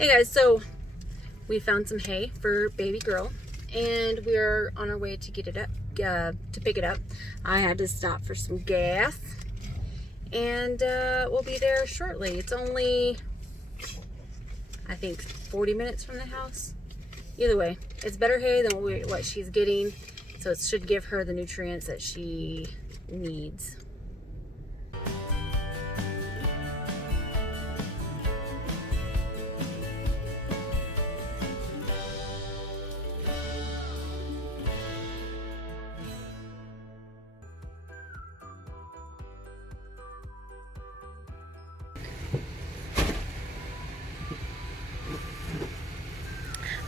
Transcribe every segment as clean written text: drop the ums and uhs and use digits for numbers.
Hey guys, so we found some hay for baby girl and we're on our way to get it up, to pick it up. I had to stop for some gas and we'll be there shortly. It's only, I think, 40 minutes from the house. Either way, it's better hay than what she's getting, so it should give her the nutrients that she needs.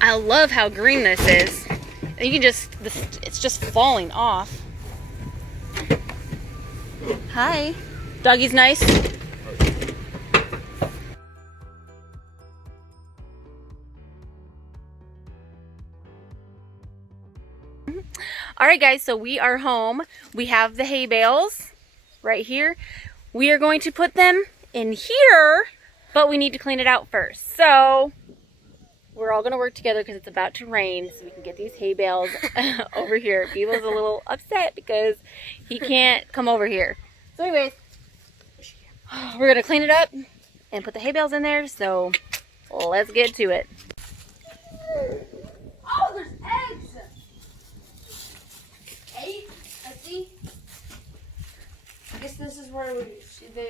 I love how green this is. You can just, it's just falling off. Hi. Doggy's nice. Alright guys, so we are home. We have the hay bales right here. We are going to put them in here, but we need to clean it out first. So we're all going to work together because it's about to rain, so we can get these hay bales over here. Bevo's a little upset because he can't come over here. So anyways, we're going to clean it up and put the hay bales in there, so let's get to it. Oh, there's eggs! 8, I see. I guess this is where we blah,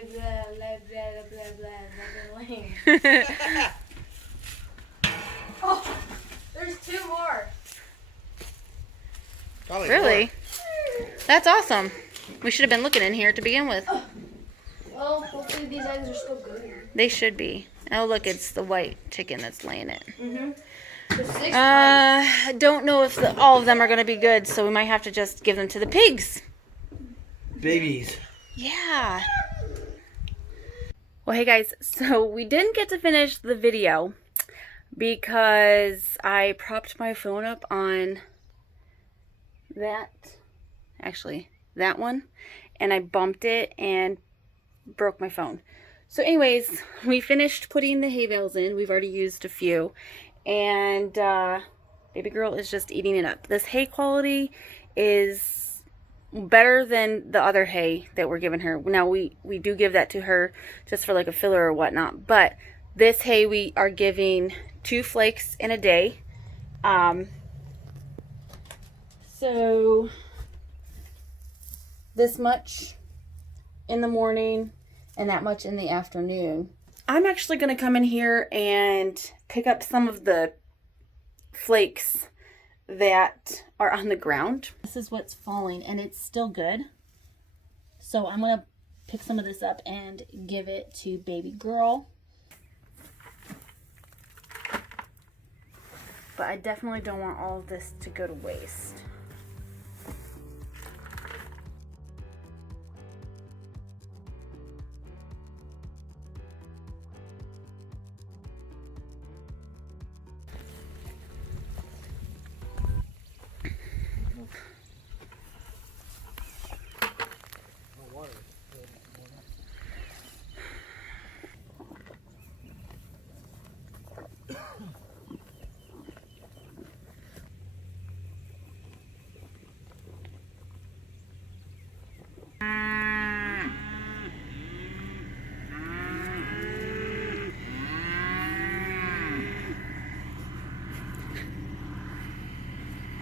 blah, blah, blah, blah. Oh, there's 2 more. Probably Really? more. That's awesome. We should have been looking in here to begin with. Well, hopefully these eggs are still good. They should be. Oh look, it's the white chicken that's laying it. There's 6 I don't know if all of them are going to be good, so we might have to just give them to the pigs. Babies. Yeah. Well, hey guys, so we didn't get to finish the video because I propped my phone up on that one, and I bumped it and broke my phone. So anyways, we finished putting the hay bales in. We've already used a few, and baby girl is just eating it up. This hay quality is better than the other hay that we're giving her. Now we do give that to her just for like a filler or whatnot, but this hay we are giving 2 flakes in a day. So this much in the morning and that much in the afternoon. I'm actually going to come in here and pick up some of the flakes that are on the ground. This is what's falling and it's still good. So I'm going to pick some of this up and give it to baby girl. But I definitely don't want all of this to go to waste.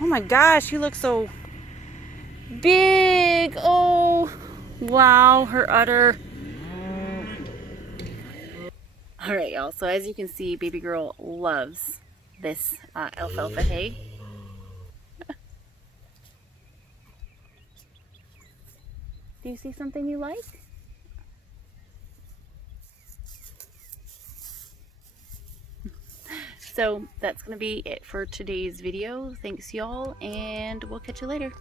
Oh my gosh, you look so big. Oh, wow, her udder. All right, y'all. So as you can see, baby girl loves this alfalfa hay. Do you see something you like? So that's going to be it for today's video. Thanks, y'all, and we'll catch you later.